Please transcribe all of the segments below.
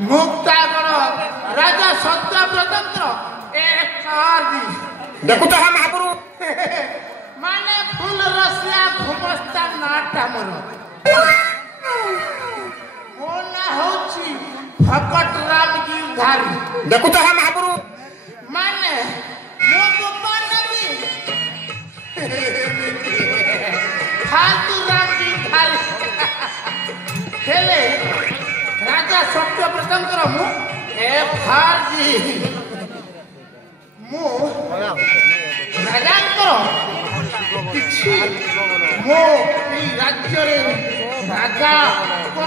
मुक्तागढ़ राजा सत्यव्रतंत्र देखु तो हम महापुरु माने फुल रसिया घुमस्ता नाटा मोर मो ना होची भगत राम गिरधारी देखु तो हम महापुरु माने मो गोपाल नबी फालतू राम गिरधारी हेले राजा सत्यव्रतंकर मु एफआरजी मु राजांकर किछि मो ई राज्य रे राजा को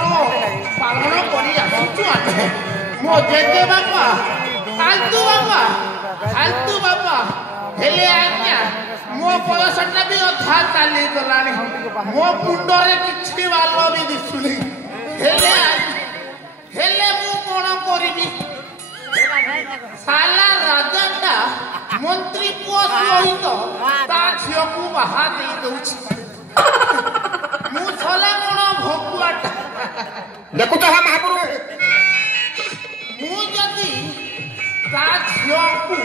पालन करी आसुछु आटे मो जेजे बापा फालतू बापा हेले आज्ञा मो बयसटा भी अधा चाली गलानी मो मुंडरे किछि बाल भी दिसुनी हेले मु कोन करिबी साला राजाटा मंत्री पुओ सहित ता झियो को बाहा दे दउछि मु छला कोन भकुआटा देखु तो हम महापुरु मु जदी ता झियो को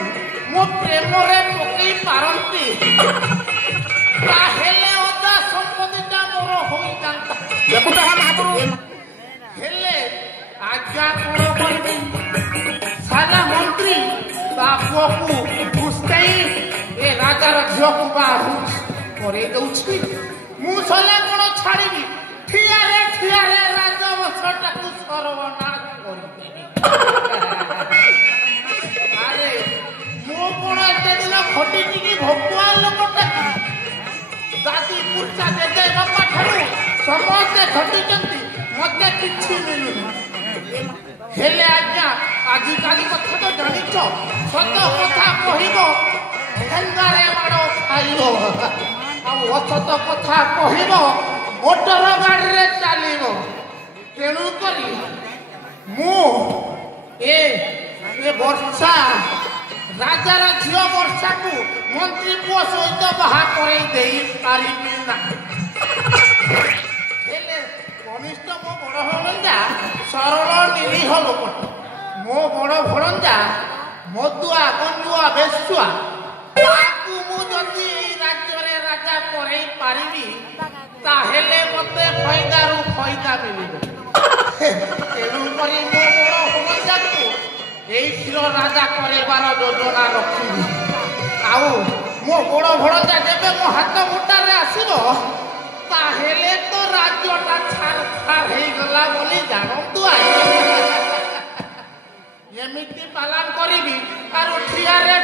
मो प्रेम रे पकई पारंती ता हेले ओदा संपत्तिटा मोर होई जांता देखु तो हम महापुरु हेले आज्ञा कोन करबी साला मंत्री बापो को घुसतई ए राजा र झियो को बाहु करे दउछि मु छला कोन छाड़ीबी ठिया रे राजा वछटा को सर्वनाश करबी अरे मो कोन एते दिन खटी टिकी भकुआ लोकटा दादी पुरचा देते बापा ठारू समस्त खटी चंती मते किछि मिलुनी हेले आज्ञा आजि काली कथा तो जानिछ सत कथा कहिबो हेंगारे माडो खाइबो आ असत कथा कहिबो मोटर गाड़ी रे चालिबो तेणु करी मु ए वर्षा राजा रा झियो वर्षा को मंत्री पुओ सहित बाहा करे देई पारिबी ना हेले कनिष्ठ मो बड़ भणजा सरल निरीह लोक मो बड़ भणजा मधुआ गंजुआ बेसुआ ताकू मु जदी राज्य रे राजा करे पारिबी ताहेले मते फायदारू फायदा मिलिबो तेणु करी मो बड़ भणजा को एई थिरो राजा करेबार योजना रखिबी आउ मो बड़ भणजा जेबे मो हाथ मुठा रे आसीबो ताहेले तो राज्यटा छार हे गला बोली जानतु एमिति पालन करिबी आरो ठिया रे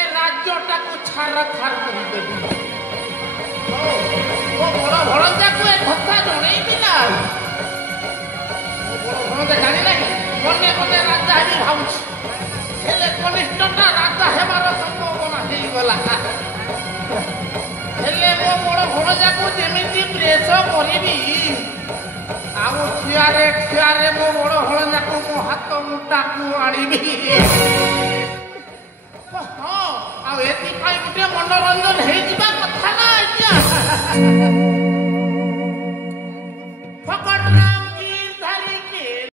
ए राज्यटा को छार करि देबी ओ बड़ भणजा को ए कथा जणैबी ना ओ बड़ भणजा जानि नाही मने मने राजा हेबी भाउछ हेले कनिष्ठटा राजा हेबार संभावना हे गला हेले मो बड़ भणजा को जेमिति प्रेस करिबी आउ ठिया रे मो बड़ भणजा को मो हाथ मुटा को आनिबी